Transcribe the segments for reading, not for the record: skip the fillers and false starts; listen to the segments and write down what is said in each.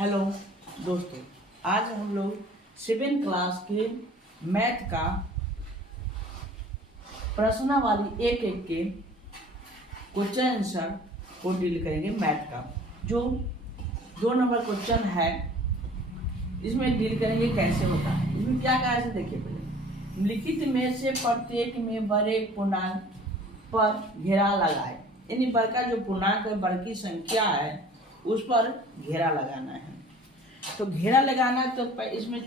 Hello दोस्तों, आज हम लोग 7 क्लास के मैथ का प्रश्नावली एक के क्वेश्चन आंसर को डील करेंगे। मैथ का जो 2 नंबर क्वेश्चन है इसमें डील करेंगे कैसे होता है। इसमें क्या कहा है देखिए, पहले लिखित में से प्रत्येक में बड़े पूर्णांक पर घेरा लगाए, यानी बड़का जो पूर्णांक है, बड़की संख्या है, उस पर घेरा लगाना है। तो घेरा लगाना तो इसमें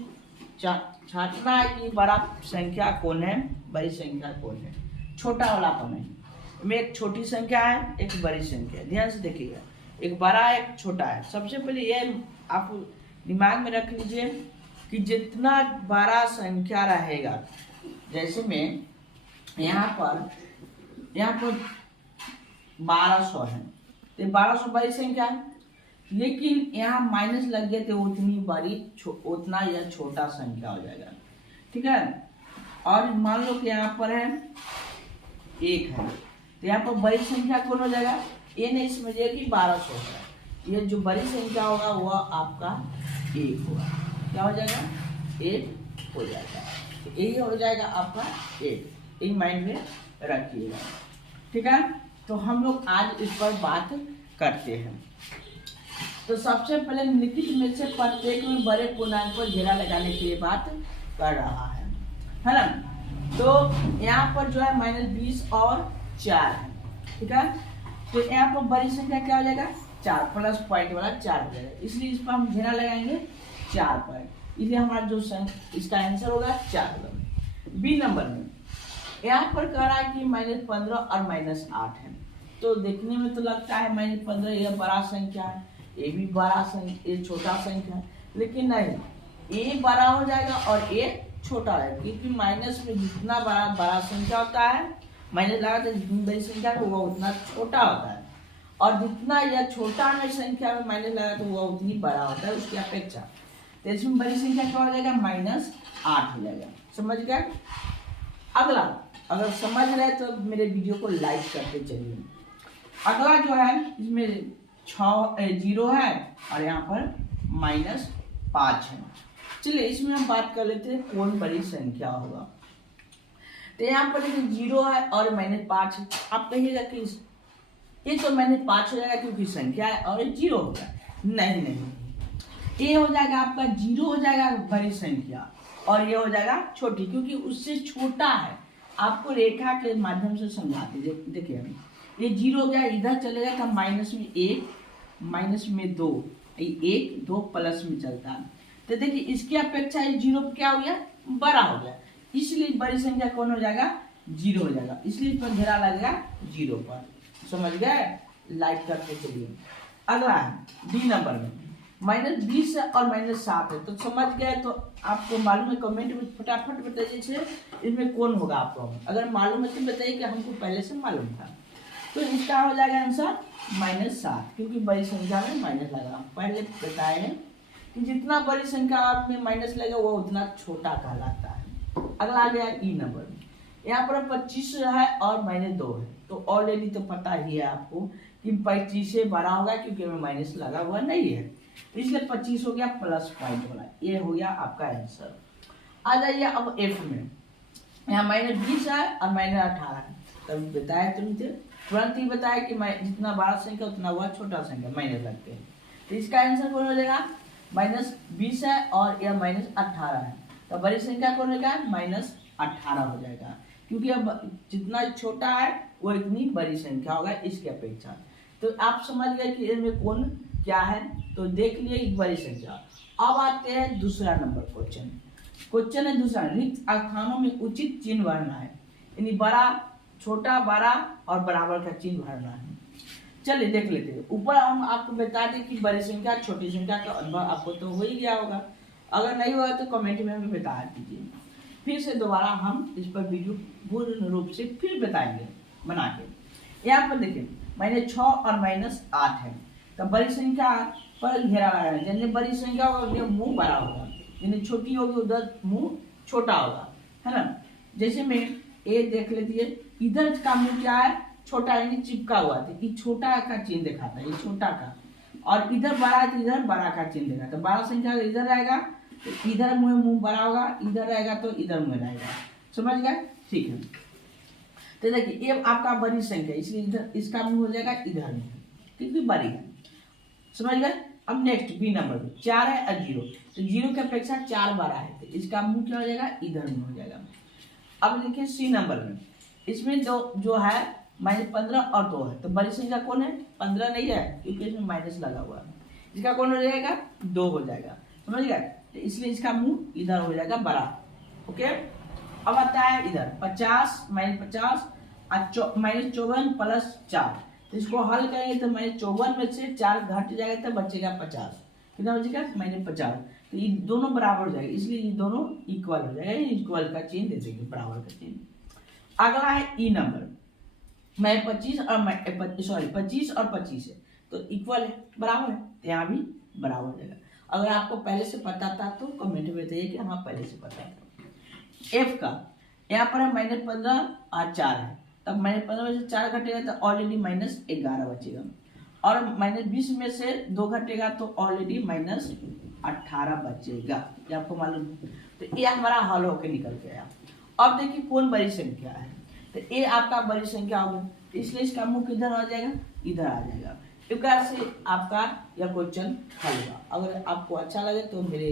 छांटना है कि बड़ा संख्या कौन है, बड़ी संख्या कौन है। छोटा वाला कौन है, में एक छोटी संख्या है, एक बड़ी संख्या है। ध्यान से देखिएगा, एक बड़ा है, एक छोटा है। सबसे पहले ये आप दिमाग में रख लीजिए कि जितना बड़ा संख्या रहेगा, जैसे में यहाँ पर 1200 है, तो 1200 बड़ी संख्या है, लेकिन यहाँ माइनस लग गए तो उतनी बड़ी उतना यह छोटा संख्या हो जाएगा। ठीक है। और मान लो कि यहाँ पर है 1 है, तो यहाँ पर बड़ी संख्या कौन हो जाएगा, ये नहीं समझिए कि 1200 है। ये जो बड़ी संख्या होगा वह आपका 1 होगा। क्या हो जाएगा, 1 हो जाएगा। तो यही हो जाएगा आपका 1। ये माइंड में रखिएगा। ठीक है। तो हम लोग आज इस पर बात करते हैं। तो सबसे पहले लिखित में से प्रत्येक में बड़े पूर्णांक पर घेरा लगाने के लिए बात कर रहा है ना। तो यहाँ पर जो है -20 और 4 है। ठीक है। तो यहाँ पर बड़ी संख्या क्या हो जाएगा, 4 प्लस पॉइंट वाला 4 हो जाएगा, इसलिए इस पर हम घेरा लगाएंगे 4 पर। इसलिए हमारा जो इसका आंसर होगा 4 होगा। बी नंबर में यहाँ पर कह रहा है कि -15 और -8 है। तो देखने में तो लगता है -15 यह बड़ा संख्या है, ये भी बड़ा संख्या, ये छोटा संख्या है, लेकिन नहीं, ये बड़ा हो जाएगा और ये छोटा है, क्योंकि माइनस में जितना बड़ा संख्या होता है, माइनस लगा तो जितनी बड़ी संख्या को वह उतना छोटा होता है, और जितना यह छोटा में संख्या में माइनस लगा तो वह उतनी बड़ा होता है उसकी अपेक्षा। तो इसमें बड़ी संख्या क्या हो जाएगा, -8 हो जाएगा। समझ गए। अगला, अगर समझ रहे तो मेरे वीडियो को लाइक करके चलिए। अगला जो है इसमें 0 है और यहाँ पर -5 है। चलिए इसमें हम बात कर लेते हैं कौन बड़ी संख्या होगा। तो यहाँ पर देखिए 0 है और -5 है। आप कहिएगा कि ये तो -5 हो जाएगा क्योंकि संख्या है और ये 0 होगा। नहीं, ये हो जाएगा आपका 0 हो जाएगा बड़ी संख्या, और ये हो जाएगा छोटी, क्योंकि उससे छोटा है। आपको रेखा के माध्यम से समझाते देखिए, ये 0 हो गया, इधर चलेगा तो माइनस में 1, माइनस में 2, 1 2 प्लस में चलता है। तो देखिए इसकी अपेक्षा ये 0 क्या हो गया, बड़ा हो गया, इसलिए बड़ी संख्या कौन हो जाएगा, 0 हो जाएगा, इसलिए इस पर घेरा लगेगा 0 पर। समझ गए। लाइक करके चलिए। अगला है डी नंबर में -20 और -7 है। तो समझ गए। तो आपको मालूम है, कमेंट में फटाफट बताइए इसमें कौन होगा आपको। अगर मालूम है तो बताइए कि हमको पहले से मालूम था। तो इसका हो जाएगा आंसर -7, क्योंकि बड़ी संख्या में माइनस लगा। पहले बताए हैं कि जितना बड़ी संख्या में माइनस लगेगा वो उतना छोटा कहलाता है। अगला आ गया ई नंबर। यहाँ पर 25 है और -2 है। तो ऑलरेडी तो पता ही है आपको कि 25 से बड़ा होगा, क्योंकि में माइनस लगा हुआ नहीं है, इसलिए 25 हो गया प्लस पॉइंट वाला। ये हो गया आपका आंसर। आ जाइए अब एफ में। यहाँ -20 है और -18 है। तब बताया तुरंत ही बताया कि जितना बड़ा संख्या उतना वह छोटा संख्या माइनस लगते हैं। तो इसका आंसर कौन हो जाएगा, -20 है और यह -18 है। तो बड़ी संख्या कौन हो जाएगा, -18 हो जाएगा, क्योंकि अब जितना छोटा है वो इतनी बड़ी संख्या होगा इसकी अपेक्षा। तो आप समझ गए कि इसमें कौन क्या है। तो देख लिए एक बड़ी संख्या। अब आते हैं दूसरा नंबर क्वेश्चन। क्वेश्चन है दूसरा, रिक्त स्थानों में उचित चिन्ह भरना है, यानी बड़ा, छोटा, बड़ा और बराबर का चिन्ह भरना है। चलिए देख लेते हैं। ऊपर हम आपको बता दें कि बड़ी संख्या छोटी संख्या का अनुभव आपको तो हो ही गया होगा। अगर नहीं हुआ तो कमेंट में हमें बता दीजिए। फिर से दोबारा हम इस पर वीडियो पूर्ण रूप से फिर बताएंगे बना के। यहाँ पर देखिए -6 और -8 है। तो बड़ी संख्या पर घेरा लगाना है। जितनी बड़ी संख्या होगा उतने मुंह बड़ा होगा, जितनी छोटी होगी उधर मुंह छोटा होगा, है ना। जैसे में ये देख लेती, इधर का मुंह क्या है, छोटा, यानी चिपका हुआ था, ये छोटा का चिन्ह दिखाता है, ये छोटा का। और इधर बड़ा है तो इधर बड़ा का चिन्ह देगा। तो बड़ा संख्या इधर रहेगा तो इधर मुंह बड़ा होगा, इधर रहेगा तो इधर मुंह रहेगा। समझ गए? ठीक है। तो देखिए ये आपका बड़ी संख्या, इसलिए इधर इसका मुंह हो जाएगा इधर में, क्योंकि बड़ी है। समझ गए? अब नेक्स्ट बी नंबर में 4 है और 0, तो 0 की अपेक्षा 4 बड़ा है, तो इसका मुंह क्या हो जाएगा? इधर मुंह हो जाएगा। अब देखिए सी नंबर में, इसमें जो है -15 और 2 है, तो बड़ी संख्या कौन है? 15 नहीं है, क्योंकि इसमें माइनस लगा हुआ है। इसका कौन हो जाएगा? 2 हो जाएगा। समझ गए? तो इसलिए इसका मुंह इधर हो जाएगा बड़ा। ओके। अब आता है इधर 50 -50 -54 प्लस 4, तो इसको हल करेंगे तो -54 में से 4 घट जाएगा तो बचेगा 50। कितना बचेगा? -50। तो ये दोनों बराबर हो जाएगा, इसलिए ये दोनों इक्वल हो जाएगा। इक्वल का चिन्ह दे देंगे, बराबर का चिन्ह। अगला है ई नंबर, मैं 25 और 25 है, तो इक्वल है, बराबर है, तो यहाँ भी बराबर हो जाएगा। अगर आपको पहले से पता था तो कमेंट में बताइए कि हाँ पहले से पता था। एफ का यहाँ पर है -15 और 4 है, तब -15 में से 4 घटेगा तो ऑलरेडी -11 बचेगा, और -20 में से 2 घटेगा तो ऑलरेडी -18 बचेगा। ये आपको मालूम है। तो ये हमारा हल होकर निकल गया। अब देखिए कौन बड़ी संख्या है, तो ये आपका बड़ी संख्या होगा, इसलिए इसका मुंह किधर आ जाएगा? इधर आ जाएगा। इस प्रकार से आपका यह क्वेश्चन हल होगा। अगर आपको अच्छा लगे तो मेरे